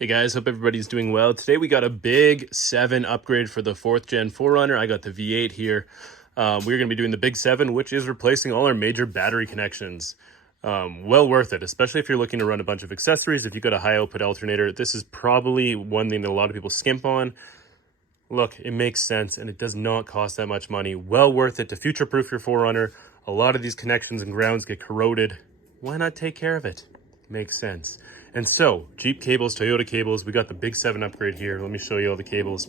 Hey guys, hope everybody's doing well. Today we got a big 7 upgrade for the 4th gen 4Runner. I got the V8 here. We're going to be doing the big 7, which is replacing all our major battery connections. Well worth it, especially if you're looking to run a bunch of accessories. If you've got a high output alternator, this is probably one thing that a lot of people skimp on. Look, it makes sense and it does not cost that much money. Well worth it to future-proof your 4Runner. A lot of these connections and grounds get corroded. Why not take care of it? Makes sense. And so, Jeep cables, Toyota cables, we got the big 7 upgrade here. Let me show you all the cables.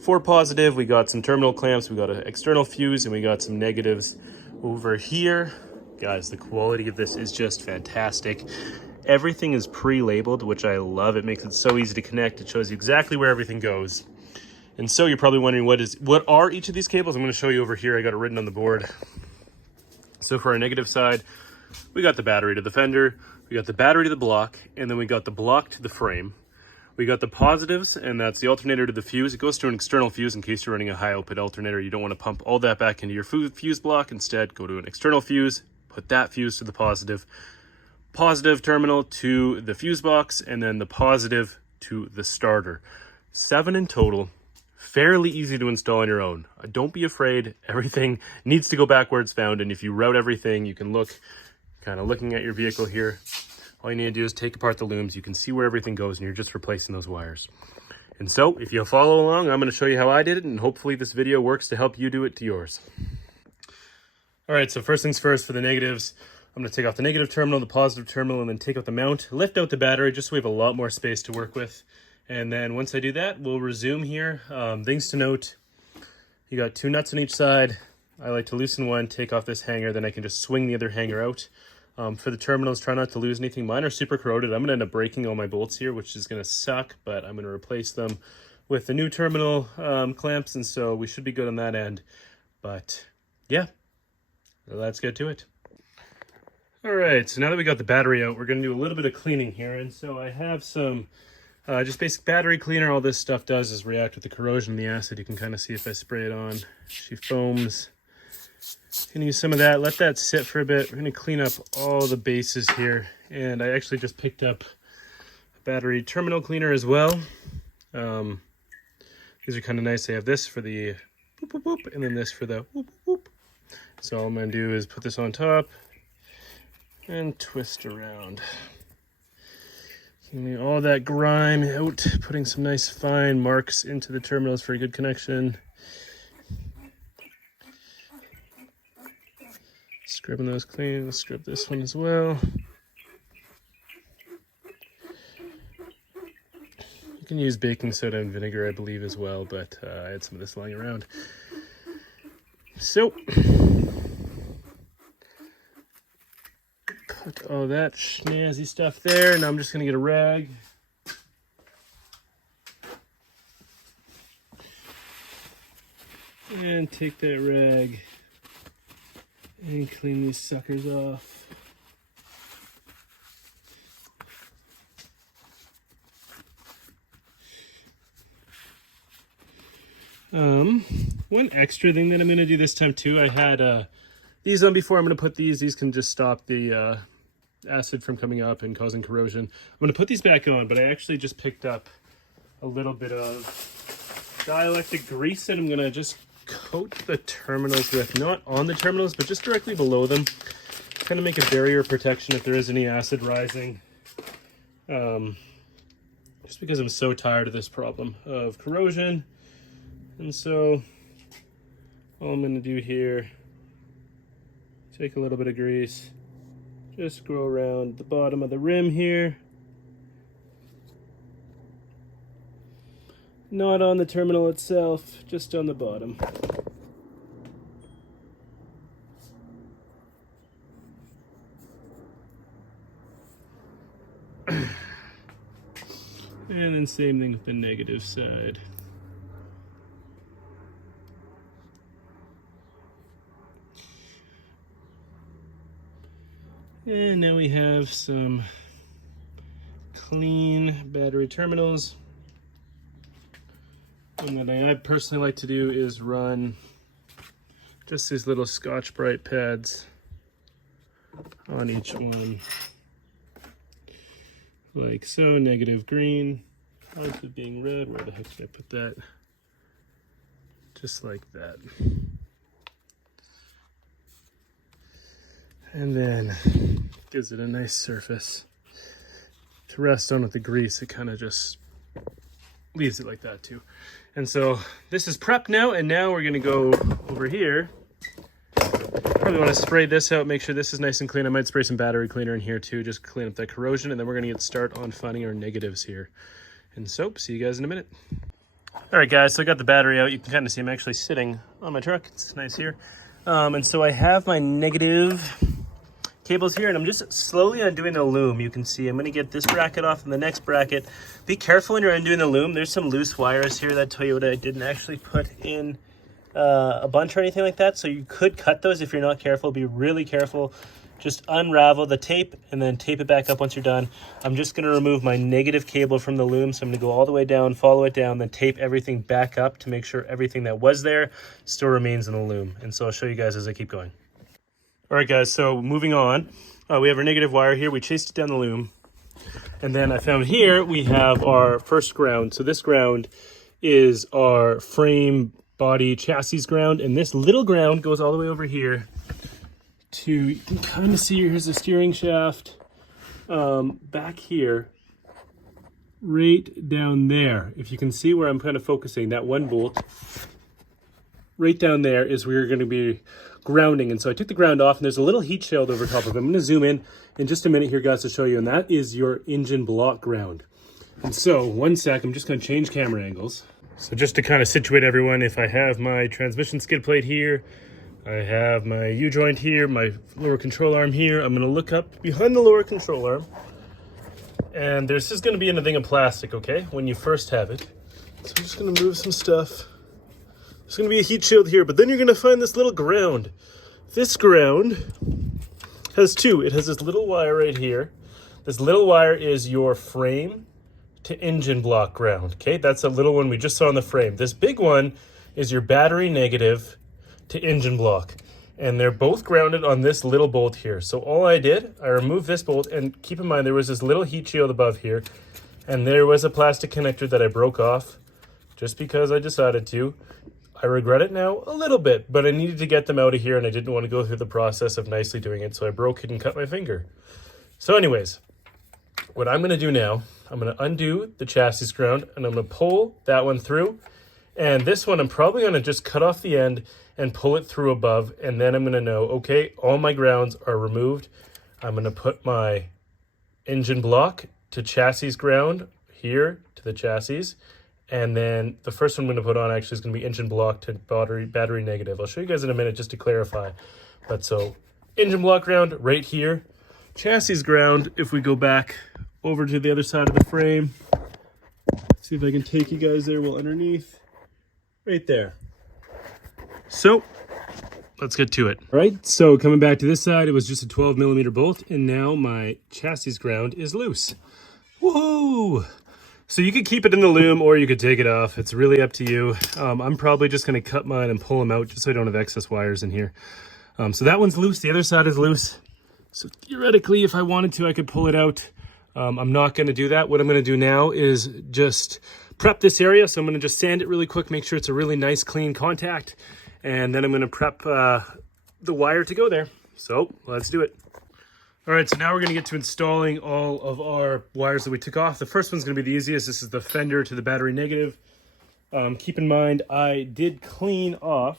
For positive, we got some terminal clamps, we got an external fuse, and we got some negatives over here. Guys, the quality of this is just fantastic. Everything is pre-labeled, which I love. It makes it so easy to connect. It shows you exactly where everything goes. And so you're probably wondering what are each of these cables? I'm going to show you over here. I got it written on the board. So for our negative side, we got the battery to the fender, we got the battery to the block, and then we got the block to the frame. We got the positives, and that's the alternator to the fuse. It goes to an external fuse in case you're running a high output alternator. You don't want to pump all that back into your fuse block. Instead, go to an external fuse, put that fuse to the positive terminal to the fuse box, and then the positive to the starter. 7 in total. Fairly easy to install on your own. Don't be afraid. Everything needs to go back where it's found, and if you route everything, you can look, kind of looking at your vehicle here. All you need to do is take apart the looms. You can see where everything goes, and you're just replacing those wires. And so, if you'll follow along, I'm going to show you how I did it, and hopefully this video works to help you do it to yours. All right, so first things first for the negatives. I'm going to take off the negative terminal, the positive terminal, and then take out the mount. Lift out the battery just so we have a lot more space to work with. And then once I do that, we'll resume here. Things to note, you got 2 nuts on each side. I like to loosen one, take off this hanger, then I can just swing the other hanger out. For the terminals, try not to lose anything. Mine are super corroded. I'm going to end up breaking all my bolts here, which is going to suck, but I'm going to replace them with the new terminal clamps, and so we should be good on that end. But yeah, let's get to it. All right, so now that we got the battery out, we're going to do a little bit of cleaning here. And so I have some just basic battery cleaner. All this stuff does is react with the corrosion and the acid. You can kind of see if I spray it on. She foams. Gonna use some of that, let that sit for a bit. We're gonna clean up all the bases here. And I actually just picked up a battery terminal cleaner as well. These are kind of nice. They have this for the boop, boop, boop, and then this for the whoop, whoop. So all I'm gonna do is put this on top and twist around. Getting all that grime out, putting some nice fine marks into the terminals for a good connection. Scrubbing those clean. Let's scrub this one as well. You can use baking soda and vinegar, I believe, as well, but I had some of this lying around. So, put all that snazzy stuff there. Now I'm just going to get a rag. And take that rag and clean these suckers off. One extra thing that I'm going to do this time too, I had these on before. I'm going to put these can just stop the acid from coming up and causing corrosion. I'm going to put these back on, but I actually just picked up a little bit of dielectric grease that I'm going to just coat the terminals with, not on the terminals, but just directly below them. Kind of make a barrier protection if there is any acid rising. Just because I'm so tired of this problem of corrosion. And so all I'm going to do here, take a little bit of grease, just go around the bottom of the rim here. Not on the terminal itself, just on the bottom. And then same thing with the negative side. And now we have some clean battery terminals. And what I personally like to do is run just these little Scotch-Brite pads on each one. Like so, negative green, Positive being red. Where the heck did I put that? Just like that. And then gives it a nice surface to rest on with the grease. It kind of just leaves it like that too. And so this is prepped now, and now we're gonna go over here. Probably want to spray this out, make sure this is nice and clean. I might spray some battery cleaner in here too, just clean up that corrosion, and then we're gonna get started on finding our negatives here. And so, see you guys in a minute. All right guys, so I got the battery out. You can kind of see I'm actually sitting on my truck. It's nice here. And so I have my negative cables here, and I'm just slowly undoing the loom. You can see I'm going to get this bracket off and the next bracket. Be careful when you're undoing the loom. There's some loose wires here that tell you what I didn't actually put in a bunch or anything like that, so you could cut those if you're not careful. Be really careful. Just unravel the tape and then tape it back up once you're done. I'm just going to remove my negative cable from the loom, so I'm going to go all the way down, follow it down, then tape everything back up to make sure everything that was there still remains in the loom. And so I'll show you guys as I keep going. All right guys, so moving on, we have our negative wire here. We chased it down the loom, and then I found here we have our first ground. So this ground is our frame, body, chassis ground, and this little ground goes all the way over here to, you can kind of see here's the steering shaft, back here, right down there. If you can see where I'm kind of focusing, that one bolt, right down there is where you're going to be grounding. And so I took the ground off, and there's a little heat shield over top of it. I'm going to zoom in just a minute here, guys, to show you, and that is your engine block ground. And so, one sec, I'm just going to change camera angles. So just to kind of situate everyone, if I have my transmission skid plate here, I have my U-joint here, my lower control arm here, I'm going to look up behind the lower control arm, and there's just going to be a thing of plastic, okay, when you first have it. So I'm just going to move some stuff. There's going to be a heat shield here, but then you're going to find this little ground. This ground has two. It has this little wire right here. This little wire is your frame to engine block ground, okay? That's a little one we just saw on the frame. This big one is your battery negative to engine block, and they're both grounded on this little bolt here. So all I did, I removed this bolt, and keep in mind there was this little heat shield above here, and there was a plastic connector that I broke off just because I decided to. I regret it now a little bit, but I needed to get them out of here, and I didn't want to go through the process of nicely doing it, so I broke it and cut my finger. So anyways, what I'm going to do now, I'm going to undo the chassis ground, and I'm going to pull that one through, and this one I'm probably going to just cut off the end and pull it through above, and then I'm going to know, okay, all my grounds are removed. I'm going to put my engine block to chassis ground here to the chassis, and then the first one I'm going to put on actually is going to be engine block to battery negative. I'll show you guys in a minute just to clarify. But so engine block ground right here. Chassis ground, if we go back over to the other side of the frame. See if I can take you guys there while underneath. Right there. So let's get to it. All right, so coming back to this side, it was just a 12mm bolt, and now my chassis ground is loose. Woohoo! So you could keep it in the loom or you could take it off. It's really up to you. I'm probably just going to cut mine and pull them out just so I don't have excess wires in here. So that one's loose. The other side is loose. So theoretically, if I wanted to, I could pull it out. I'm not going to do that. What I'm going to do now is just prep this area. So I'm going to just sand it really quick, make sure it's a really nice, clean contact. And then I'm going to prep the wire to go there. So let's do it. All right, so now we're going to get to installing all of our wires that we took off. The first one's going to be the easiest. This is the Fender to the battery negative. Keep in mind, I did clean off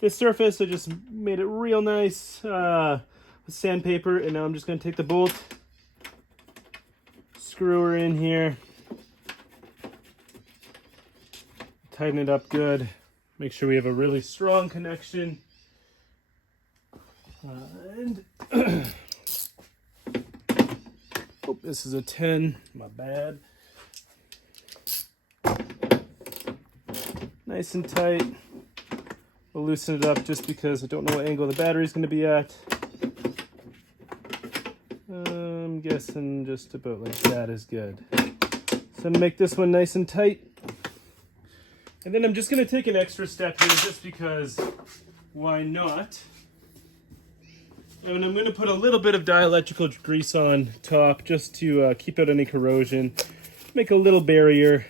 this surface. I just made it real nice with sandpaper, and now I'm just going to take the bolt, screw her in here, tighten it up good, make sure we have a really strong connection, and oh, this is a 10, my bad. Nice and tight. We'll loosen it up just because I don't know what angle the battery's going to be at. I'm guessing just about like that is good. So I'm going to make this one nice and tight. And then I'm just going to take an extra step here just because why not? And I'm going to put a little bit of dielectrical grease on top just to keep out any corrosion. make a little barrier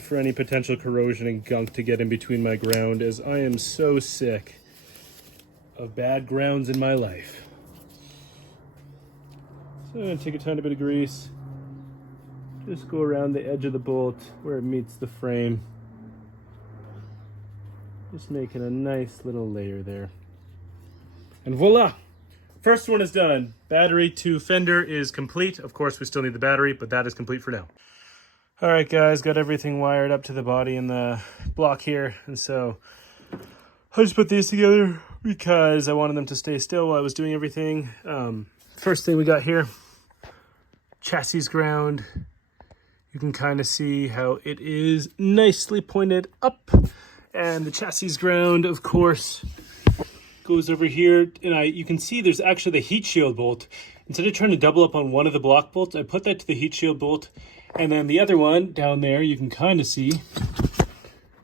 for any potential corrosion and gunk to get in between my ground, as I am so sick of bad grounds in my life. So I'm going to take a tiny bit of grease, just go around the edge of the bolt where it meets the frame, just making a nice little layer there. And voila! First one is done. Battery to Fender is complete. Of course, we still need the battery, but that is complete for now. All right, guys, got everything wired up to the body and the block here. And so I just put these together because I wanted them to stay still while I was doing everything. First thing we got here, chassis ground. You can kind of see how it is nicely pointed up. And the chassis ground, of course, goes over here, and you can see there's actually the heat shield bolt. Instead of trying to double up on one of the block bolts, I put that to the heat shield bolt, and then the other one down there you can kind of see.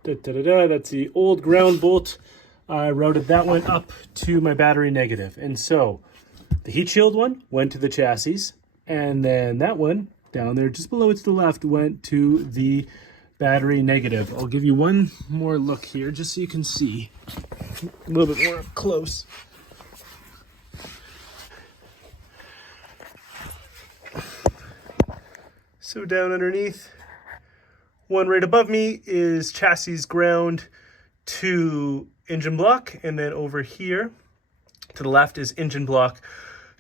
That's the old ground bolt. I routed that one up to my battery negative, and so the heat shield one went to the chassis, and then that one down there just below it to the left went to the battery negative. I'll give you one more look here just so you can see a little bit more up close. So down underneath, one right above me is chassis ground to engine block, and then over here to the left is engine block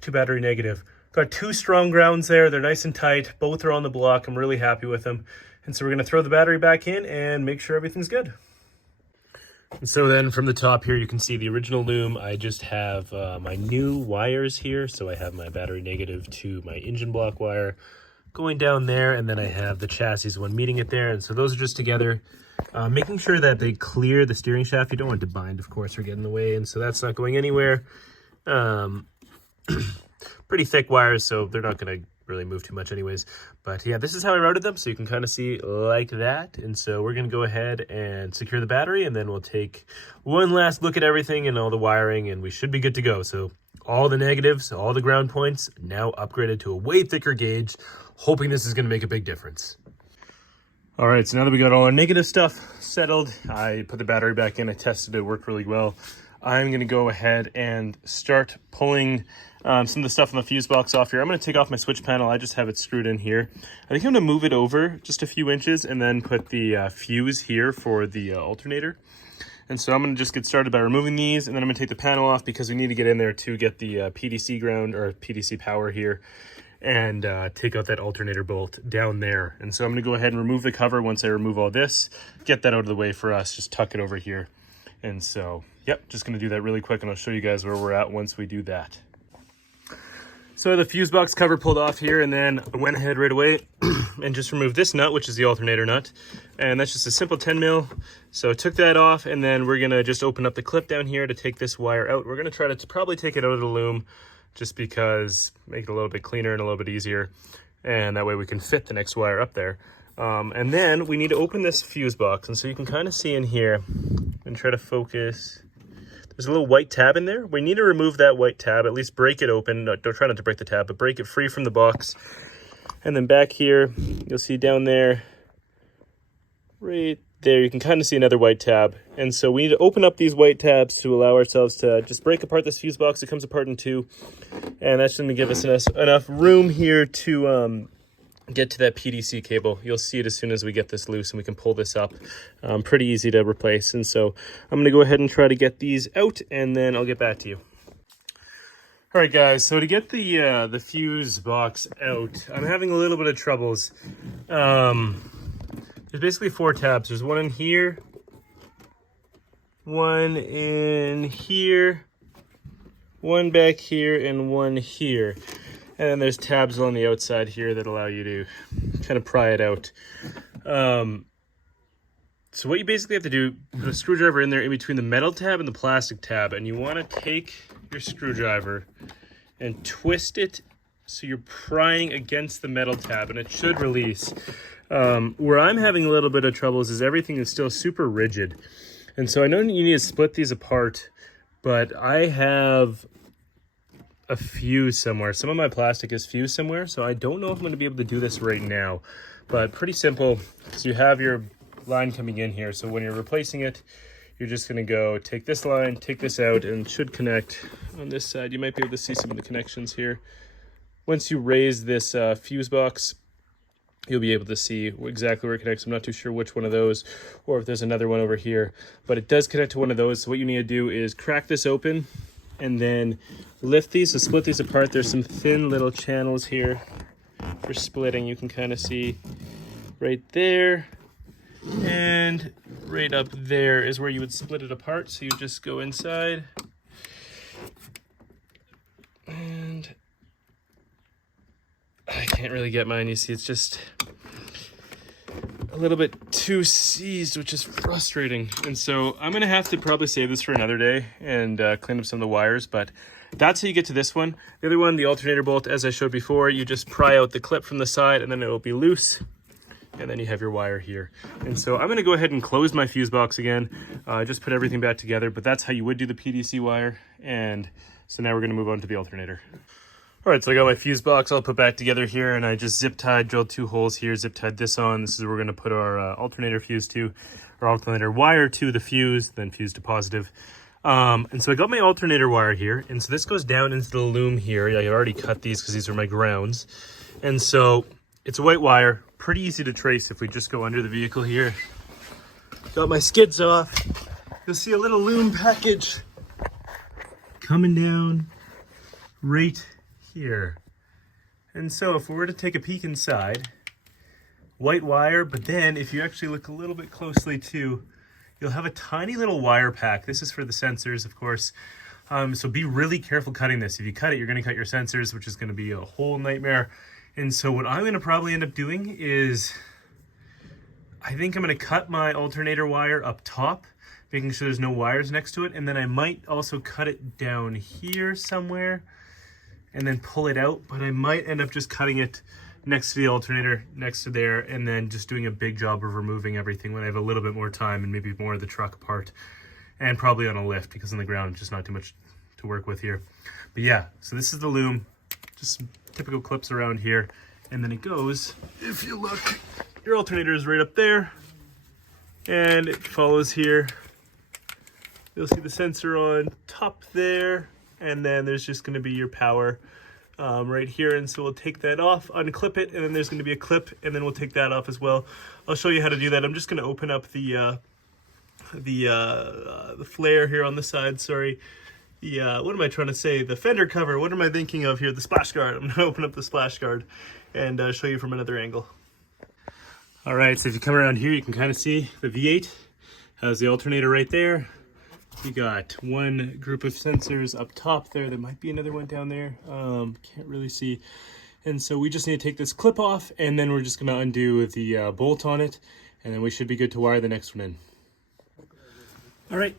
to battery negative. Got two strong grounds there. They're nice and tight. Both are on the block. I'm really happy with them. And so we're going to throw the battery back in and make sure everything's good. And so then from the top here, you can see the original Loom. I just have my new wires here. So I have my battery negative to my engine block wire going down there. And then I have the chassis one meeting it there. And so those are just together, making sure that they clear the steering shaft. You don't want to bind, of course, or get in the way. And so that's not going anywhere. Pretty thick wires, so they're not going to really move too much anyways. But yeah, this is how I routed them, so you can kind of see like that. And so we're going to go ahead and secure the battery, and then we'll take one last look at everything and all the wiring, and we should be good to go. So all the negatives, all the ground points now upgraded to a way thicker gauge, hoping this is going to make a big difference. All right, so now that we got all our negative stuff settled, I put the battery back in, I tested it, worked really well. I'm going to go ahead and start pulling some of the stuff on the fuse box off here. I'm going to take off my switch panel. I just have it screwed in here. I think I'm going to move it over just a few inches and then put the fuse here for the alternator. And so I'm going to just get started by removing these, and then I'm going to take the panel off because we need to get in there to get the PDC ground or PDC power here and take out that alternator bolt down there. And so I'm going to go ahead and remove the cover once I remove all this, get that out of the way for us, just tuck it over here. And so, yep, just going to do that really quick, and I'll show you guys where we're at once we do that. So the fuse box cover pulled off here, and then I went ahead right away and just removed this nut, which is the alternator nut. And that's just a simple 10 mil. So I took that off, and then we're going to just open up the clip down here to take this wire out. We're going to try to probably take it out of the Loom just because make it a little bit cleaner and a little bit easier. And that way we can fit the next wire up there. And then we need to open this fuse box. And so you can kind of see in here and try to focus. There's a little white tab in there. We need to remove that white tab, at least break it open. Don't try not to break the tab, but break it free from the box. And then back here, you'll see down there, right there, you can kind of see another white tab. And so we need to open up these white tabs to allow ourselves to just break apart this fuse box. It comes apart in two. And that's going to give us enough room here to get to that PDC cable. You'll see it as soon as we get this loose and we can pull this up. Pretty easy to replace. And so I'm going to go ahead and try to get these out, and then I'll get back to you. All right, guys, so to get the fuse box out, I'm having a little bit of troubles. There's basically 4 tabs. There's one in here, one in here, one back here, and one here. And then there's tabs on the outside here that allow you to kind of pry it out. So what you basically have to do, put a screwdriver in there in between the metal tab and the plastic tab, and you want to take your screwdriver and twist it so you're prying against the metal tab, and it should release. Where I'm having a little bit of troubles is everything is still super rigid. And so I know you need to split these apart, but I have a fuse somewhere. Some of my plastic is fused somewhere, so I don't know if I'm going to be able to do this right now, but pretty simple. So you have your line coming in here. So when you're replacing it, you're just going to go take this line, take this out, and it should connect on this side. You might be able to see some of the connections here. Once you raise this fuse box, you'll be able to see exactly where it connects. I'm not too sure which one of those, or if there's another one over here, but it does connect to one of those. So what you need to do is crack this open and then lift these, so split these apart. There's some thin little channels here for splitting. You can kind of see right there, and right up there is where you would split it apart. So you just go inside, and I can't really get mine. You see, it's just a little bit too seized, which is frustrating. And so I'm gonna have to probably save this for another day and clean up some of the wires, but that's how you get to this one. The other one, the alternator bolt, as I showed before, you just pry out the clip from the side and then it will be loose. And then you have your wire here. And so I'm gonna go ahead and close my fuse box again, just put everything back together, but that's how you would do the PDC wire. And so now we're gonna move on to the alternator. All right, so I got my fuse box all put back together here, and I just zip tied, drilled 2 holes here, zip tied this on. This is where we're gonna put our alternator fuse to, our alternator wire to the fuse, then fuse to positive. And so I got my alternator wire here, and so this goes down into the loom here. I already cut these because these are my grounds. And so it's a white wire, pretty easy to trace if we just go under the vehicle here. Got my skids off. You'll see a little loom package coming down right here. And so if we were to take a peek inside, white wire, but then if you actually look a little bit closely too, you'll have a tiny little wire pack. This is for the sensors, of course. So be really careful cutting this. If you cut it, you're gonna cut your sensors, which is gonna be a whole nightmare. And so what I'm gonna probably end up doing is, I think I'm gonna cut my alternator wire up top, making sure there's no wires next to it. And then I might also cut it down here somewhere and then pull it out, but I might end up just cutting it next to the alternator, next to there, and then just doing a big job of removing everything when I have a little bit more time and maybe more of the truck apart, and probably on a lift because on the ground, just not too much to work with here. But yeah, so this is the loom, just some typical clips around here, and then it goes, if you look, your alternator is right up there, and it follows here. You'll see the sensor on top there, and then there's just going to be your power right here. And so we'll take that off, unclip it, and then there's going to be a clip, and then we'll take that off as well. I'll show you how to do that. I'm just going to open up the flare here on the side. Sorry, what am I trying to say? The fender cover. What am I thinking of here? The splash guard. I'm going to open up the splash guard and show you from another angle. All right, so if you come around here, you can kind of see the V8 has the alternator right there. You got one group of sensors up top there. There might be another one down there. Can't really see. And so we just need to take this clip off, and then we're just going to undo the bolt on it, and then we should be good to wire the next one in. All right,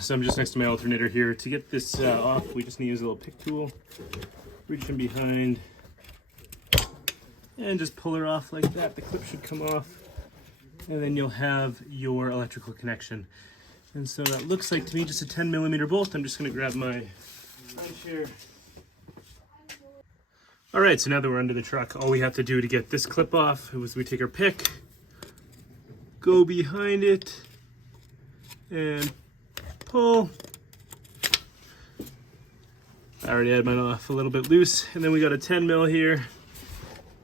so I'm just next to my alternator here. To get this off, we just need to use a little pick tool. Reach in behind and just pull her off like that. The clip should come off, and then you'll have your electrical connection. And so that looks like to me just a 10mm bolt. I'm just gonna grab my wrench here. All right, so now that we're under the truck, all we have to do to get this clip off is we take our pick, go behind it, and pull. I already had mine off a little bit loose, and then we got a 10mm here,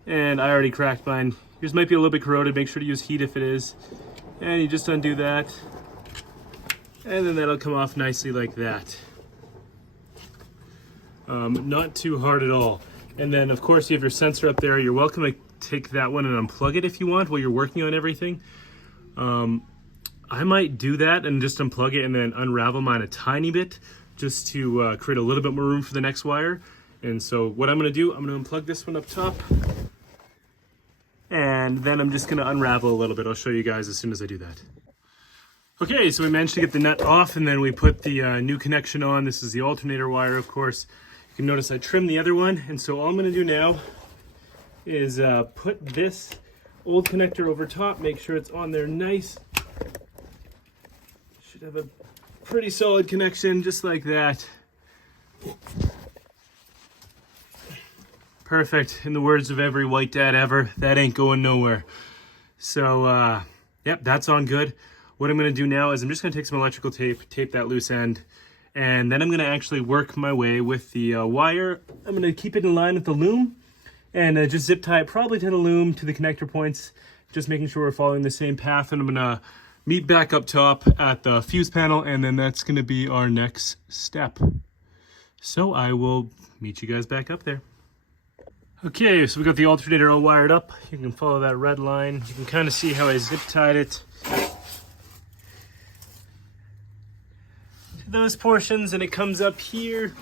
and I already cracked mine. Yours might be a little bit corroded. Make sure to use heat if it is. And you just undo that. And then that'll come off nicely like that. Not too hard at all. And then of course you have your sensor up there. You're welcome to take that one and unplug it if you want while you're working on everything. I might do that and just unplug it and then unravel mine a tiny bit just to create a little bit more room for the next wire. And so what I'm gonna do, I'm gonna unplug this one up top, and then I'm just gonna unravel a little bit. I'll show you guys as soon as I do that. Okay, so we managed to get the nut off, and then we put the new connection on. This is the alternator wire, of course. You can notice I trimmed the other one, and so all I'm gonna do now is put this old connector over top, make sure it's on there nice. Should have a pretty solid connection, just like that. Perfect. In the words of every white dad ever, that ain't going nowhere. So, yep, that's on good. What I'm going to do now is I'm just going to take some electrical tape that loose end, and then I'm going to actually work my way with the wire. I'm going to keep it in line with the loom, and just zip tie it probably to the loom, to the connector points, just making sure we're following the same path. And I'm going to meet back up top at the fuse panel, and then that's going to be our next step. So I will meet you guys back up there. Okay, so we got the alternator all wired up. You can follow that red line. You can kind of see how I zip tied it to those portions, and it comes up here,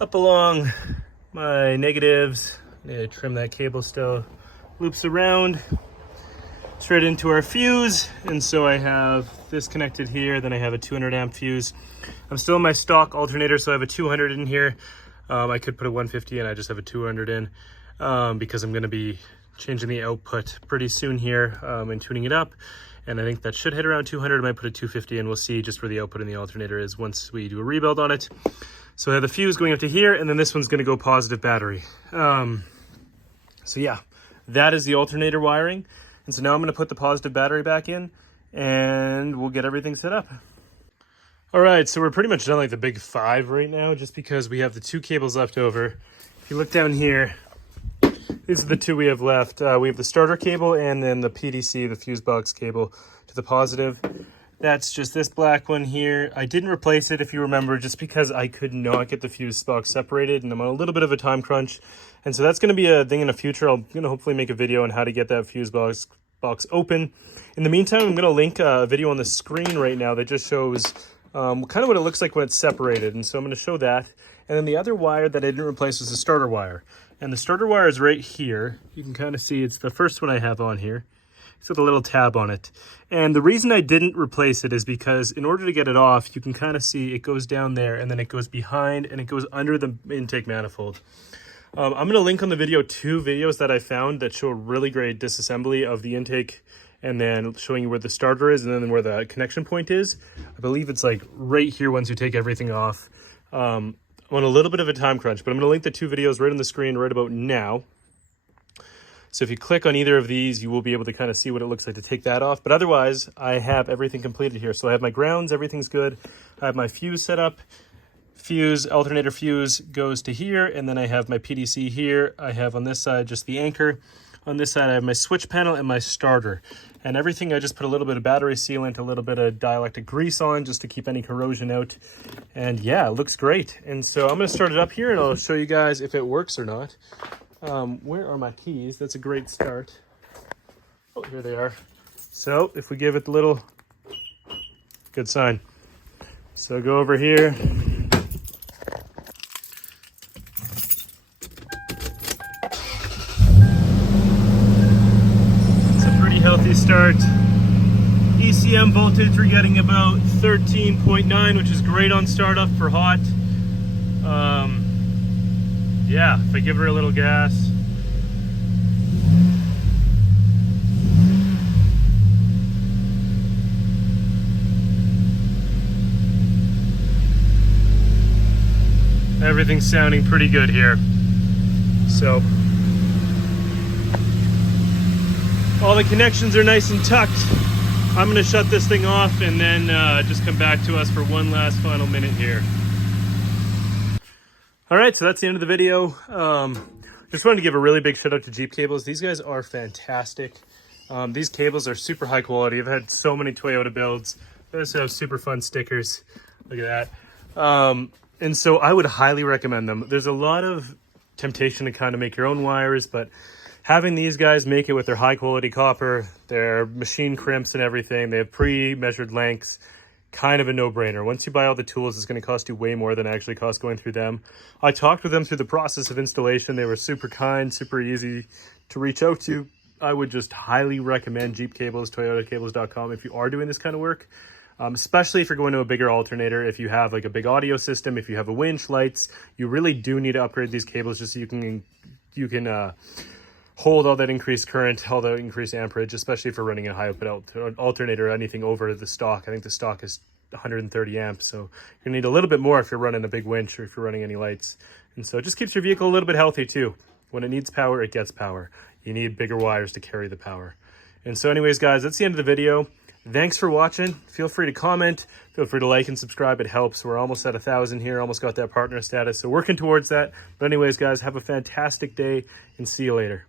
up along my negatives. I'm gonna trim that cable still, loops around straight into our fuse. And so I have this connected here, then I have a 200 amp fuse. I'm still in my stock alternator, so I have a 200 in here. I could put a 150 in, I just have a 200 in because I'm gonna be changing the output pretty soon here and tuning it up. And I think that should hit around 200. I might put a 250 in. We'll see just where the output in the alternator is once we do a rebuild on it. So I have the fuse going up to here, and then this one's gonna go positive battery. So yeah, that is the alternator wiring. And so now I'm gonna put the positive battery back in, and we'll get everything set up. All right, so we're pretty much done like the big 5 right now, just because we have the 2 cables left over. If you look down here, these are the 2 we have left. We have the starter cable and then the PDC, the fuse box cable to the positive. That's just this black one here. I didn't replace it, if you remember, just because I could not get the fuse box separated, and I'm on a little bit of a time crunch. And so that's gonna be a thing in the future. I'm gonna hopefully make a video on how to get that fuse box open. In the meantime, I'm gonna link a video on the screen right now that just shows kind of what it looks like when it's separated. And so I'm gonna show that. And then the other wire that I didn't replace was the starter wire. And the starter wire is right here. You can kind of see it's the first one I have on here. It's got a little tab on it. And the reason I didn't replace it is because in order to get it off, you can kind of see it goes down there, and then it goes behind, and it goes under the intake manifold. I'm going to link on the video 2 videos that I found that show a really great disassembly of the intake, and then showing you where the starter is and then where the connection point is. I believe it's like right here once you take everything off. I'm on a little bit of a time crunch, but I'm going to link the 2 videos right on the screen right about now. So if you click on either of these, you will be able to kind of see what it looks like to take that off. But otherwise, I have everything completed here. So I have my grounds, everything's good. I have my fuse set up. Fuse, alternator fuse goes to here, and then I have my PDC here. I have on this side just the anchor. On this side, I have my switch panel and my starter. And everything, I just put a little bit of battery sealant, a little bit of dielectric grease on just to keep any corrosion out. And yeah, it looks great. And so I'm gonna start it up here, and I'll show you guys if it works or not. Where are my keys? That's a great start. Oh, here they are. So if we give it the little, good sign. So go over here. It's a pretty healthy start. ECM voltage, we're getting about 13.9, which is great on startup for hot. Yeah, if I give her a little gas. Everything's sounding pretty good here. So, all the connections are nice and tucked. I'm gonna shut this thing off and then just come back to us for one last final minute here. All right, so that's the end of the video. Just wanted to give a really big shout out to Jeep Cables. These guys are fantastic. These cables are super high quality. I've had so many Toyota builds. They also have super fun stickers. Look at that. And so I would highly recommend them. There's a lot of temptation to kind of make your own wires, but having these guys make it with their high quality copper, their machine crimps and everything, they have pre-measured lengths, kind of a no-brainer. Once you buy all the tools, it's going to cost you way more than it actually costs going through them. I talked with them through the process of installation. They were super kind, super easy to reach out to. I would just highly recommend Jeep Cables, toyotacables.com if you are doing this kind of work, especially if you're going to a bigger alternator. If you have like a big audio system, if you have a winch, lights, you really do need to upgrade these cables just so you can hold all that increased current, all that increased amperage, especially if you're running a high output alternator or anything over the stock. I think the stock is 130 amps. So you're gonna need a little bit more if you're running a big winch or if you're running any lights. And so it just keeps your vehicle a little bit healthy too. When it needs power, it gets power. You need bigger wires to carry the power. And so anyways, guys, that's the end of the video. Thanks for watching. Feel free to comment. Feel free to like and subscribe. It helps. We're almost at 1,000 here. Almost got that partner status. So working towards that. But anyways, guys, have a fantastic day and see you later.